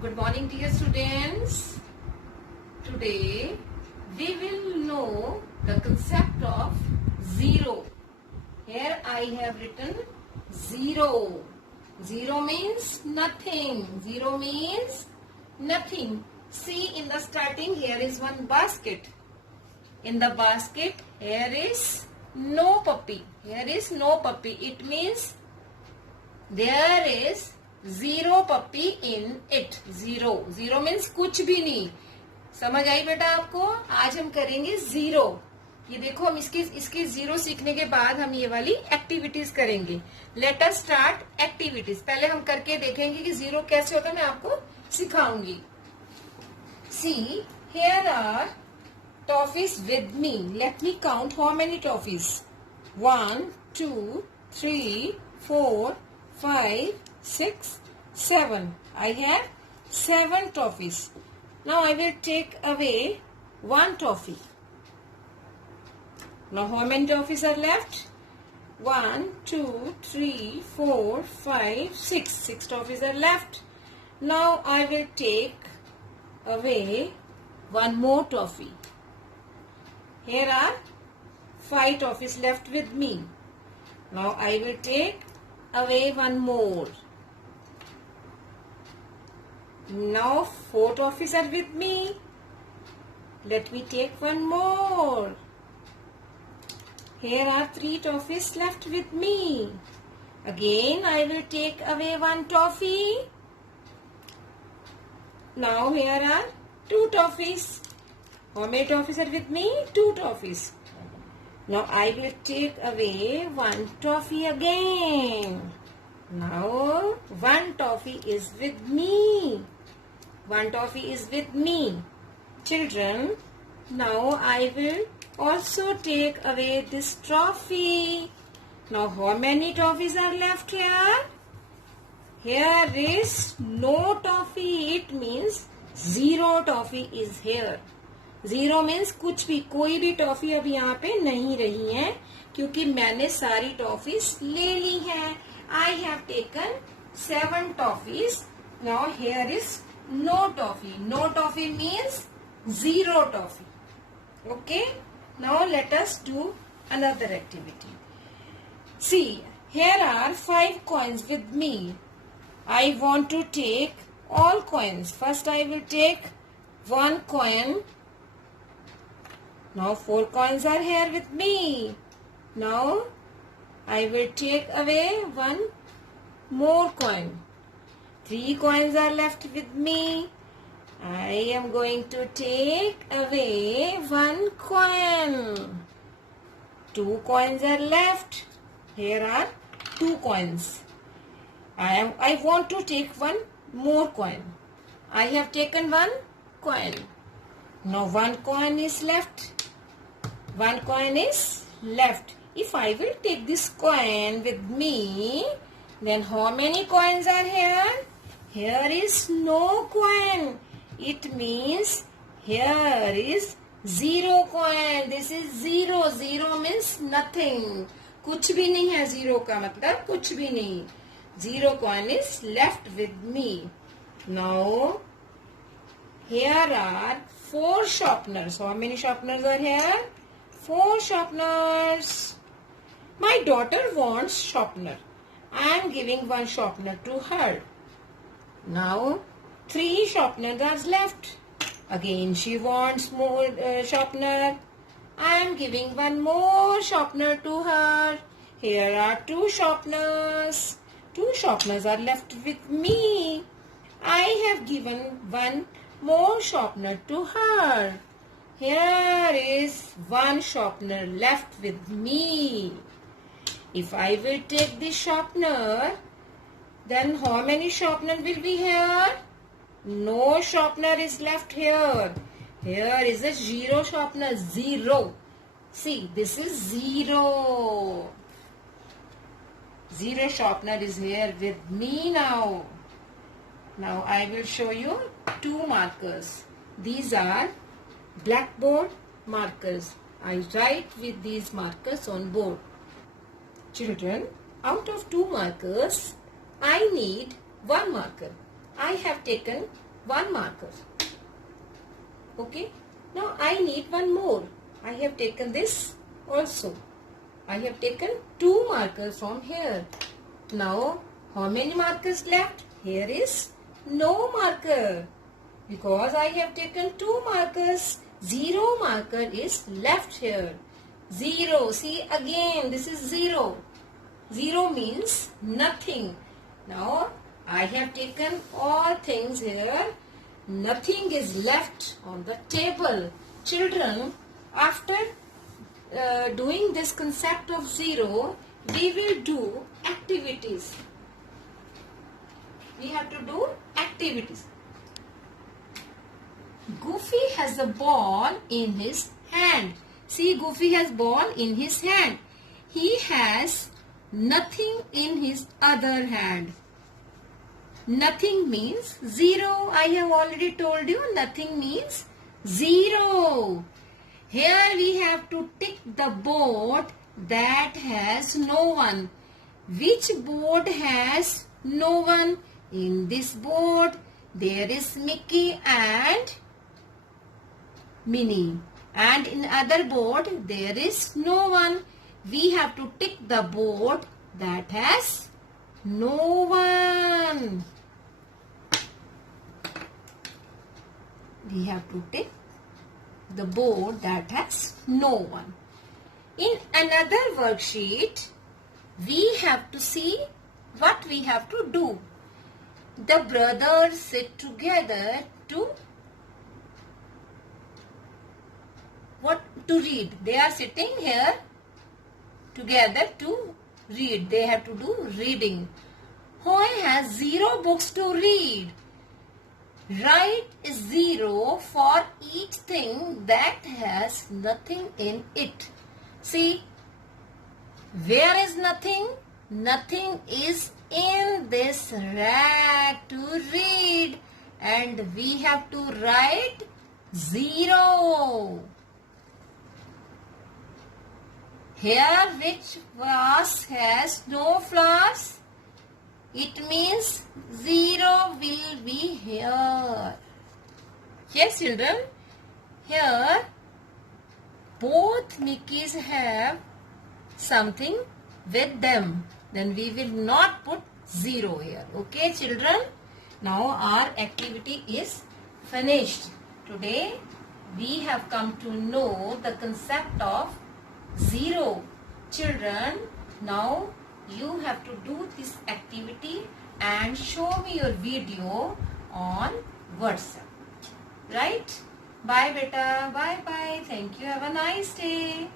Good morning, dear students. Today we will know the concept of zero. Here I have written zero. Zero means nothing. Zero means nothing. See, in the starting here is one basket. In the basket here is no puppy. Here is no puppy. It means there is zero puppy in it. Zero. Zero means कुछ भी नहीं. समझ आई बेटा आपको? आज हम करेंगे zero. ये देखो, हम इसके जीरो सीखने के बाद हम ये वाली एक्टिविटीज करेंगे. Let us start activities. पहले हम करके देखेंगे कि जीरो कैसे होता है. मैं आपको सिखाऊंगी. See, here are toffees with me. Let me count how many toffees. 1, 2, 3, 4, 5, 6, 7. I have 7 toffees. Now I will take away 1 toffee. Now how many toffees are left? 1, 2, 3, 4, 5, 6. 6 toffees are left. Now I will take away 1 more toffee. Here are 5 toffees left with me. Now I will take away 1 more. Now 4 toffees are with me. Let me take 1 more. Here are 3 toffees left with me. Again I will take away 1 toffee. Now here are 2 toffees. How many toffees are with me? 2 toffees. Now I will take away 1 toffee again. Now 1 toffee is with me. 1 toffee is with me. Children, now I will also take away this trophy. Now how many toffees are left here? Here is no toffee. It means 0 toffee is here. 0 means कुछ भी, कोई भी toffee अब यहाँ पे नहीं रही है, क्योंकि मैंने सारी टॉफीज ले ली हैं. I have taken 7 toffees. Now here is no toffee. No toffee means 0 toffee. Okay. Now let us do another activity. See, here are 5 coins with me. I want to take all coins. First I will take 1 coin. Now 4 coins are here with me. Now I will take away 1 more coin. 3 coins are left with me. I am going to take away 1 coin. 2 coins are left. Here are 2 coins. I want to take 1 more coin. I have taken 1 coin. Now 1 coin is left. 1 coin is left. If I will take this coin with me, then how many coins are here? Here is no coin. It means here is 0 coin. This is 0. 0 means nothing. कुछ भी नहीं है. 0 का मतलब कुछ भी नहीं. 0 coin is left with me. Now here are 4 sharpeners. How many sharpeners are here? 4 sharpeners. My daughter wants sharpener. I am giving 1 sharpener to her. Now 3 sharpeners are left. Again she wants more sharpener. I am giving 1 more sharpener to her. Here are 2 sharpeners. 2 sharpeners are left with me. I have given 1 more sharpener to her. Here is 1 sharpener left with me. If I will take this sharpener, then how many sharpener will be here? No sharpener is left here. Here is a 0 sharpener. 0. See, this is 0. 0 sharpener is here with me now. Now I will show you 2 markers. These are blackboard markers. I write with these markers on board. Children, out of 2 markers, I need 1 marker. I have taken one marker. Okay. Now I need one more. I have taken this also. I have taken 2 markers from here. Now how many markers left? Here is no marker. Because I have taken 2 markers, 0 marker is left here. 0. See again, this is 0. 0 means nothing. Now I have taken all things here. Nothing is left on the table. Children, after doing this concept of 0, we will do activities. We have to do activities. Goofy has a ball in his hand. See, Goofy has ball in his hand. He has nothing in his other hand. Nothing means 0. I have already told you nothing means 0. Here we have to tick the board that has no one. Which board has no one? In this board there is Mickey and Minnie. And in other board there is no one. We have to tick the board that has no one. We have to tick the board that has no one. In another worksheet, we have to see what we have to do. The brothers sit together to read. They are sitting here together to read. They have to do reading. Hoy has 0 books to read. Write 0 for each thing that has nothing in it. See, where is nothing? Nothing is in this rack to read, and we have to write 0. Here, which vase has no flowers? It means 0 will be here. Yes, children. Here, both Mickeys have something with them. Then we will not put 0 here. Okay, children. Now our activity is finished. Today, we have come to know the concept of 0. Children, now you have to do this activity and show me your video on WhatsApp. Right? Bye beta. Bye bye. Thank you. Have a nice day.